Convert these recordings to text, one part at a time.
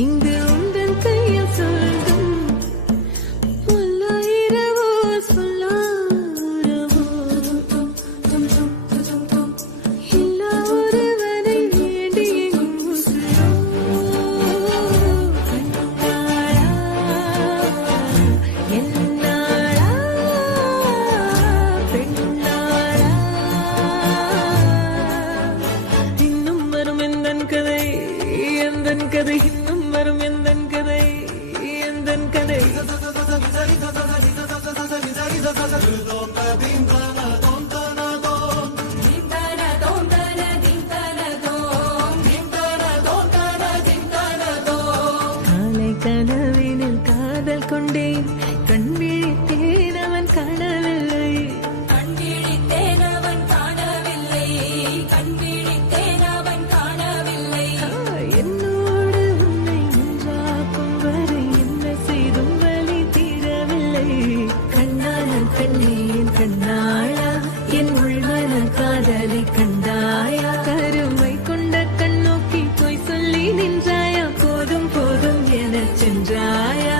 இங்கு உந்தன் கையில் சொல்லும் பல்லாயிரவோ சொல்லாரவோ எல்லா ஒருவரை வேண்டி உசுரோ கண்ணாளா என்னாளா பெண்ணாளா இன்னும் வரும் எந்தன் கதை எந்தன் கதை இன்னும் வரும் எந்தன் கதை எந்தன் கதை காலை கனவினில் காதல் கொண்டேன் கண் விழித்தேன் அவன் காணவில்லை என்னோடு உன்னை ஒன்றாக்கும் வரை என்ன செய்தும் வலி தீரவில்லை கண்ணான பெண்ணே என் கண்ணாளா என் உள்மன காதலை கண்டாயா கருமை கொண்ட கண்ணோக்கி போய் சொல்லி நின்றாயா போதும் போதும் என சென்றாயா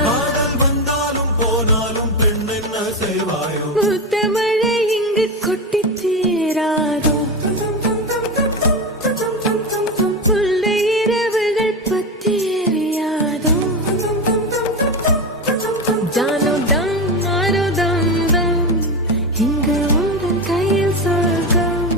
வந்தாலும் போனாலும் பெண் என்ன செய்வாயோ முத்தமழை இங்கு கொட்டி தீராதோ முல்லை இரவுகள் பத்தி எரியாதோ ஜானோ தம் மாரோ தம் தம் இங்கு உந்தன் கையில் சொர்க்கம்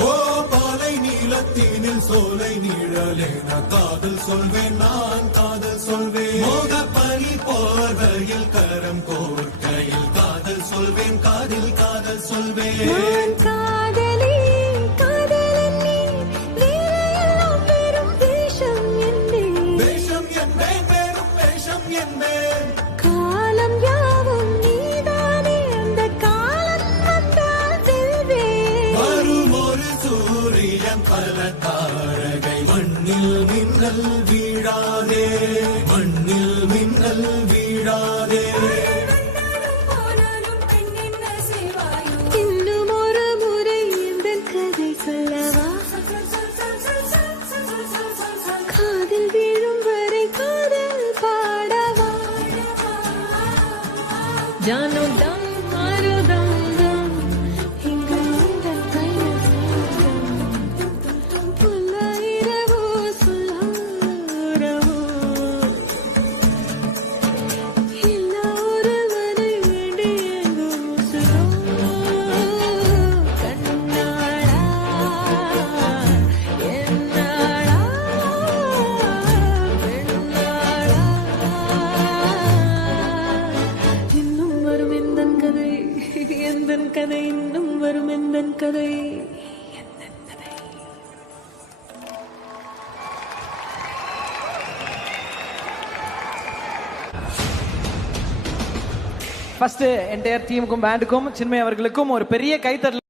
ஓ பாலை நீலத்தீனில் சோலை நீழலேன காதல் சொல்வேன் நான் காதல் சொல்வேன் மோக பனி போர்வையில் கரம் கோர்க்கையில் காதல் சொல்வேன் காதில் காதல் சொல்வேன் நான் காதலி காதலன் நீ வேலையெல்லாம் பெரும் வேஷம் என்பேன் வேஷம் என்பேன் வேறும் வேஷம் என்பேன் காலம் யாவும் நீதானே அந்த காலம் வந்தால் செல்வேன் வரும் ஒரு சூரியன் பல தாரகை மண்ணில் மின்னல் வீழாதே மண்ணில் மின்னல் வீழாதே இன்னும் ஒரு முறை எந்தன் கதை சொல்லவா காதில் வீழும் வரை காதல் பாடவா ஜானோ தம் மாரோ தம் தம் இங்கு உந்தன் கையில் சொர்க்கம் பல்லாயிரவோ சொல்லாரவோ எல்லா ஒருவரை வேண்டி எங்கும் உசுரோ கண்ணாளா என்னாளா பெண்ணாளா இன்னும் வரும் எந்தன் கதை எந்தன் கதை இன்னும் வரும் எந்தன் கதை எந்தன் கதை ஃபர்ஸ்ட் என்டையர் டீமுக்கும் பேண்டுக்கும் சின்மய் அவர்களுக்கும் ஒரு பெரிய கைத்தட்டல்.